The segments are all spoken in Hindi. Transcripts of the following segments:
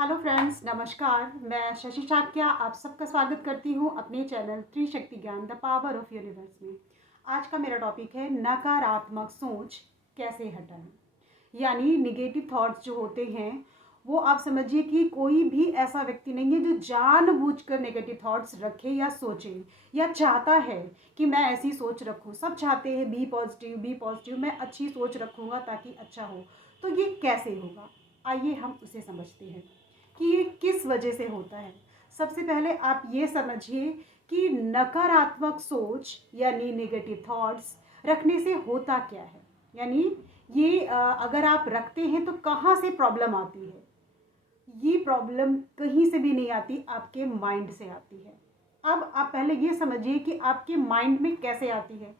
हेलो फ्रेंड्स, नमस्कार। मैं शशि शाक्या आप सबका स्वागत करती हूँ अपने चैनल त्रिशक्ति ज्ञान द पावर ऑफ यूनिवर्स में। आज का मेरा टॉपिक है नकारात्मक सोच कैसे हटाएं। यानी निगेटिव थॉट्स जो होते हैं वो आप समझिए कि कोई भी ऐसा व्यक्ति नहीं है जो जानबूझकर नेगेटिव थॉट्स रखे या सोचे या चाहता है कि मैं ऐसी सोच रखूँ। सब चाहते हैं बी पॉजिटिव, मैं अच्छी सोच रखूँगा ताकि अच्छा हो। तो ये कैसे होगा, आइए हम उसे समझते हैं कि ये किस वजह से होता है। सबसे पहले आप ये समझिए कि नकारात्मक सोच यानी नेगेटिव थॉट्स रखने से होता क्या है। यानी ये अगर आप रखते हैं तो कहाँ से प्रॉब्लम आती है। ये प्रॉब्लम कहीं से भी नहीं आती, आपके माइंड से आती है। अब आप पहले ये समझिए कि आपके माइंड में कैसे आती है।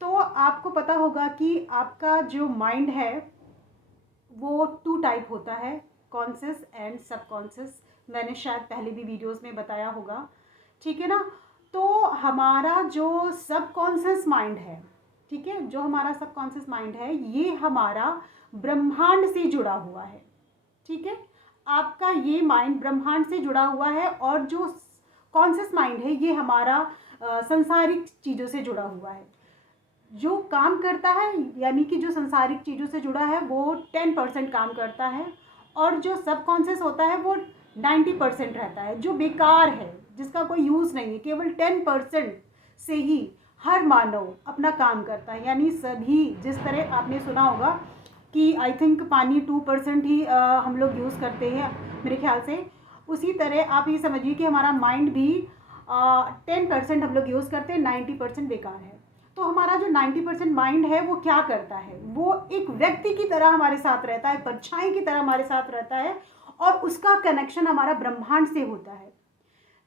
तो आपको पता होगा कि आपका जो माइंड है वो टू टाइप होता है, कॉन्शियस एंड सबकॉन्शियस। मैंने शायद पहले भी वीडियोस में बताया होगा, ठीक है ना। तो हमारा जो सबकॉन्शियस माइंड है, ठीक है, जो हमारा सबकॉन्शियस माइंड है ये हमारा ब्रह्मांड से जुड़ा हुआ है, ठीक है। आपका ये माइंड ब्रह्मांड से जुड़ा हुआ है और जो कॉन्शियस माइंड है ये हमारा संसारिक चीज़ों से जुड़ा हुआ है। जो काम करता है यानी कि जो संसारिक चीज़ों से जुड़ा है वो 10% काम करता है और जो सबकॉन्शियस होता है वो 90% रहता है, जो बेकार है, जिसका कोई यूज़ नहीं है। केवल 10% से ही हर मानव अपना काम करता है। यानी सभी, जिस तरह आपने सुना होगा कि आई थिंक पानी 2% ही हम लोग यूज़ करते हैं मेरे ख्याल से, उसी तरह आप ये समझिए कि हमारा माइंड भी 10% हम लोग यूज़ करते हैं, 90% बेकार है। तो हमारा जो 90% माइंड है वो क्या करता है, वो एक व्यक्ति की तरह हमारे साथ रहता है, परछाई की तरह हमारे साथ रहता है और उसका कनेक्शन हमारा ब्रह्मांड से होता है।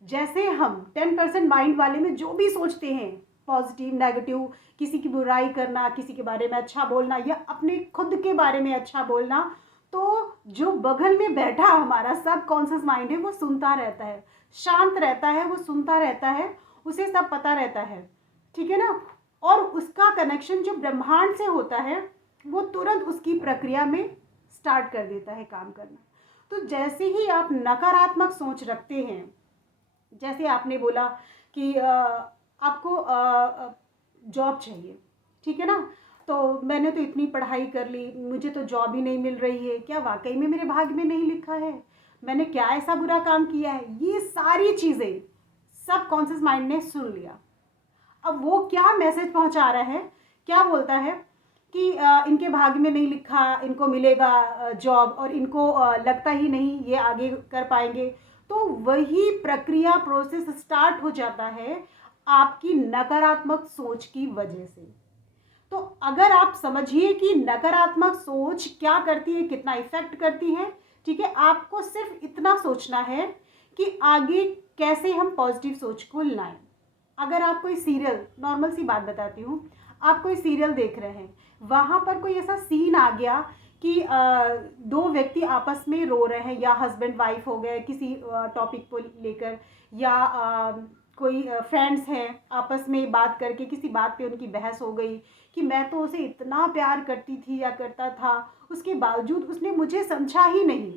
जैसे हम 10% माइंड वाले में जो भी सोचते हैं, पॉजिटिव नेगेटिव, किसी की बुराई करना, किसी के बारे में अच्छा बोलना या अपने खुद के बारे में अच्छा बोलना, तो जो बगल में बैठा हमारा सब कॉन्शियस माइंड है वो सुनता रहता है, शांत रहता है, वो सुनता रहता है, उसे सब पता रहता है, ठीक है ना। और उसका कनेक्शन जो ब्रह्मांड से होता है वो तुरंत उसकी प्रक्रिया में स्टार्ट कर देता है काम करना। तो जैसे ही आप नकारात्मक सोच रखते हैं, जैसे आपने बोला कि आपको जॉब चाहिए, ठीक है ना। तो मैंने तो इतनी पढ़ाई कर ली, मुझे तो जॉब ही नहीं मिल रही है, क्या वाकई में मेरे भाग्य में नहीं लिखा है, मैंने क्या ऐसा बुरा काम किया है। ये सारी चीज़ें सब कॉन्शियस माइंड ने सुन लिया। अब वो क्या मैसेज पहुंचा रहा है, क्या बोलता है कि इनके भाग्य में नहीं लिखा इनको मिलेगा जॉब, और इनको लगता ही नहीं ये आगे कर पाएंगे। तो वही प्रक्रिया प्रोसेस स्टार्ट हो जाता है आपकी नकारात्मक सोच की वजह से। तो अगर आप समझिए कि नकारात्मक सोच क्या करती है, कितना इफेक्ट करती है, ठीक है, आपको सिर्फ इतना सोचना है कि आगे कैसे हम पॉजिटिव सोच को लाएं। अगर आप कोई सीरियल, नॉर्मल सी बात बताती हूँ, आप कोई सीरियल देख रहे हैं, वहाँ पर कोई ऐसा सीन आ गया कि दो व्यक्ति आपस में रो रहे हैं, या हस्बैंड वाइफ हो गए किसी टॉपिक को लेकर, या कोई फ्रेंड्स हैं आपस में बात करके किसी बात पे उनकी बहस हो गई कि मैं तो उसे इतना प्यार करती थी या करता था, उसके बावजूद उसने मुझे समझा ही नहीं।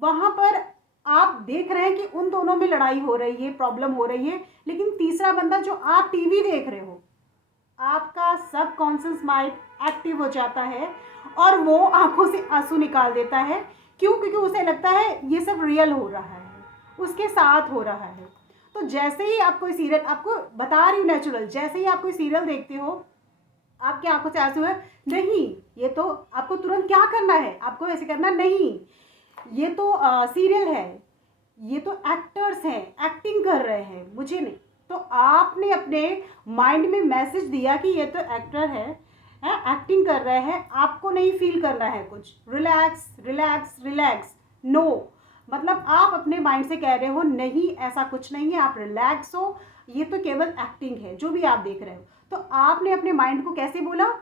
वहाँ पर आप देख रहे हैं कि उन दोनों में लड़ाई हो रही है, प्रॉब्लम हो रही है, लेकिन तीसरा बंदा जो आप टीवी देख रहे हो, आपका सबकॉन्शियस माइंड एक्टिव हो जाता है और वो आंखों से आंसू निकाल देता है। क्यों? क्योंकि उसे लगता है ये सब रियल हो रहा है, उसके साथ हो रहा है। तो जैसे ही आप कोई सीरियल, आपको बता रही हूँ नेचुरल, जैसे ही आप कोई सीरियल देखते हो आपकी आंखों से आंसू है, नहीं ये तो आपको तुरंत क्या करना है, आपको ऐसे करना नहीं, ये तो सीरियल है, ये तो एक्टर्स हैं, एक्टिंग कर रहे हैं, मुझे नहीं। तो आपने अपने माइंड में मैसेज दिया कि ये तो एक्टर है, एक्टिंग कर रहे हैं, आपको नहीं फील करना है कुछ, रिलैक्स रिलैक्स रिलैक्स। नो, मतलब आप अपने माइंड से कह रहे हो नहीं ऐसा कुछ नहीं है, आप रिलैक्स हो, ये तो केवल एक्टिंग है जो भी आप देख रहे हो। तो आपने अपने माइंड को कैसे बोला।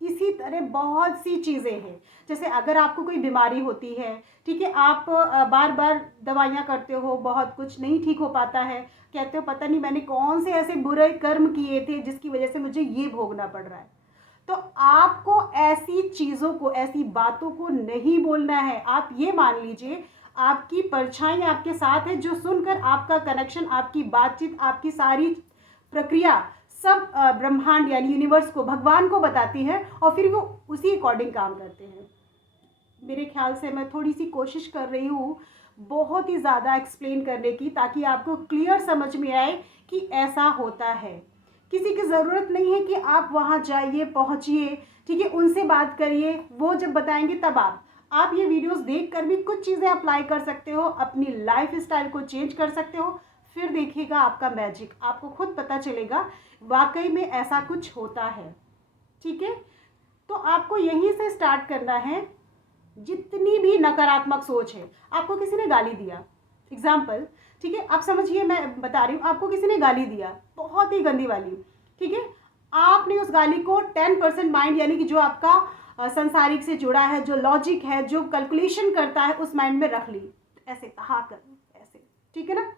इसी तरह बहुत सी चीज़ें हैं। जैसे अगर आपको कोई बीमारी होती है, ठीक है, आप बार बार दवाइयाँ करते हो, बहुत कुछ नहीं ठीक हो पाता है, कहते हो पता नहीं मैंने कौन से ऐसे बुरे कर्म किए थे जिसकी वजह से मुझे ये भोगना पड़ रहा है। तो आपको ऐसी चीज़ों को, ऐसी बातों को नहीं बोलना है। आप ये मान लीजिए आपकी परछाई आपके साथ है, जो सुनकर आपका कनेक्शन, आपकी बातचीत, आपकी सारी प्रक्रिया सब ब्रह्मांड यानी यूनिवर्स को, भगवान को बताती है और फिर वो उसी अकॉर्डिंग काम करते हैं। मेरे ख्याल से मैं थोड़ी सी कोशिश कर रही हूँ बहुत ही ज़्यादा एक्सप्लेन करने की, ताकि आपको क्लियर समझ में आए कि ऐसा होता है। किसी की ज़रूरत नहीं है कि आप वहाँ जाइए, पहुँचिए, ठीक है, उनसे बात करिए, वो जब बताएंगे तब आप ये वीडियोस देखकर भी कुछ चीज़ें अप्लाई कर सकते हो, अपनी लाइफ स्टाइल को चेंज कर सकते हो। फिर देखिएगा आपका मैजिक, आपको खुद पता चलेगा वाकई में ऐसा कुछ होता है। ठीक है, तो आपको यहीं से स्टार्ट करना है। जितनी भी नकारात्मक सोच है, आपको किसी ने गाली दिया, एग्जाम्पल, ठीक है, आप समझिए मैं बता रही हूँ, आपको किसी ने गाली दिया बहुत ही गंदी वाली, ठीक है, आपने उस गाली को 10% माइंड यानी कि जो आपका संसारिक से जुड़ा है, जो लॉजिक है, जो कैलकुलेशन करता है, उस माइंड में रख ली, ऐसे कहा कर, ऐसे, ठीक है ना।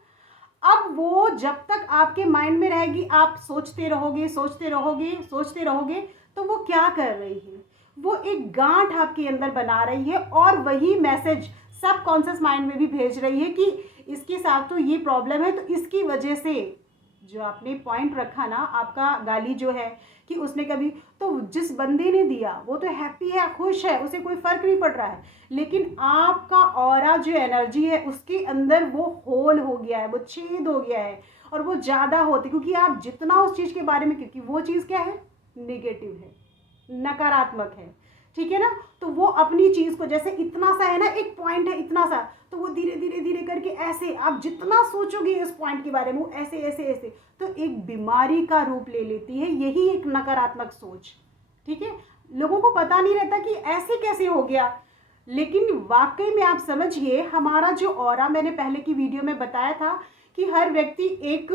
अब वो जब तक आपके माइंड में रहेगी, आप सोचते रहोगे, सोचते रहोगे, सोचते रहोगे, तो वो क्या कर रही है, वो एक गांठ आपके अंदर बना रही है और वही मैसेज सब कॉन्शियस माइंड में भी भेज रही है कि इसके साथ तो ये प्रॉब्लम है, तो इसकी वजह से जो आपने पॉइंट रखा ना, आपका गाली जो है कि उसने कभी, तो जिस बंदे ने दिया वो तो हैप्पी है, खुश है, उसे कोई फर्क नहीं पड़ रहा है, लेकिन आपका ऑरा जो एनर्जी है उसके अंदर वो होल हो गया है, वो छेद हो गया है और वो ज़्यादा होती, क्योंकि आप जितना उस चीज़ के बारे में, क्योंकि वो चीज़ क्या है, नेगेटिव है, नकारात्मक है, ठीक है ना। तो वो अपनी चीज़ को, जैसे इतना सा है ना, एक पॉइंट है इतना सा, तो वो धीरे धीरे धीरे करके ऐसे, आप जितना सोचोगे इस पॉइंट के बारे में, वो ऐसे ऐसे ऐसे, तो एक बीमारी का रूप ले लेती है, यही एक नकारात्मक सोच, ठीक है। लोगों को पता नहीं रहता कि ऐसे कैसे हो गया, लेकिन वाकई में आप समझिए, हमारा जो ऑरा, मैंने पहले की वीडियो में बताया था कि हर व्यक्ति एक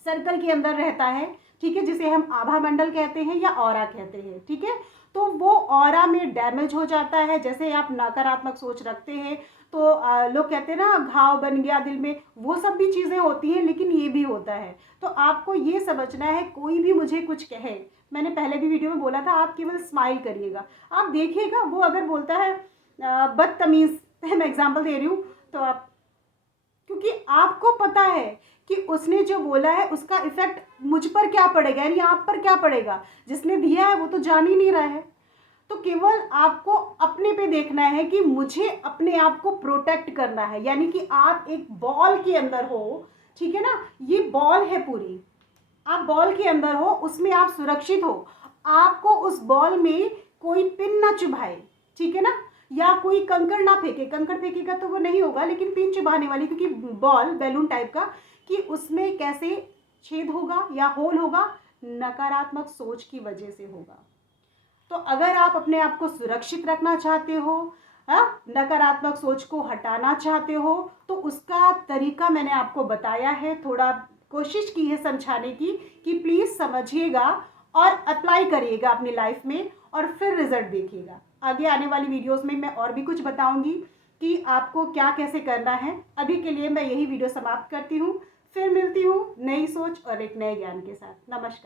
सर्कल के अंदर रहता है, ठीक है, जिसे हम आभा मंडल कहते हैं या ऑरा कहते हैं, ठीक है। तो वो ऑरा में डैमेज हो जाता है, जैसे आप नकारात्मक सोच रखते हैं तो लोग कहते हैं ना घाव बन गया दिल में, वो सब भी चीज़ें होती हैं, लेकिन ये भी होता है। तो आपको ये समझना है, कोई भी मुझे कुछ कहे, मैंने पहले भी वीडियो में बोला था, आप केवल स्माइल करिएगा, आप देखिएगा वो अगर बोलता है बदतमीज, मैं एग्जाम्पल दे रही हूँ, तो आप, क्योंकि आपको पता है कि उसने जो बोला है उसका इफेक्ट मुझ पर क्या पड़ेगा, यानी आप पर क्या पड़ेगा, जिसने दिया है वो तो जान ही नहीं रहा है। तो केवल आपको अपने पे देखना है कि मुझे अपने आप को प्रोटेक्ट करना है, यानी कि आप एक बॉल के अंदर हो, ठीक है ना, ये बॉल है पूरी, आप बॉल के अंदर हो, उसमें आप सुरक्षित हो, आपको उस बॉल में कोई पिन ना चुभाए, ठीक है ना, या कोई कंकड़ ना फेंके, कंकड़ फेंकेगा तो वो नहीं होगा, लेकिन पिन चुभाने वाली, क्योंकि बॉल बैलून टाइप का, कि उसमें कैसे छेद होगा या होल होगा, नकारात्मक सोच की वजह से होगा। तो अगर आप अपने आप को सुरक्षित रखना चाहते हो, नकारात्मक सोच को हटाना चाहते हो, तो उसका तरीका मैंने आपको बताया है, थोड़ा कोशिश की है समझाने की कि प्लीज़ समझिएगा और अप्लाई करिएगा अपनी लाइफ में और फिर रिजल्ट देखिएगा। आगे आने वाली वीडियोस में मैं और भी कुछ बताऊंगी कि आपको क्या कैसे करना है। अभी के लिए मैं यही वीडियो समाप्त करती हूँ, फिर मिलती हूँ नई सोच और एक नए ज्ञान के साथ। नमस्कार।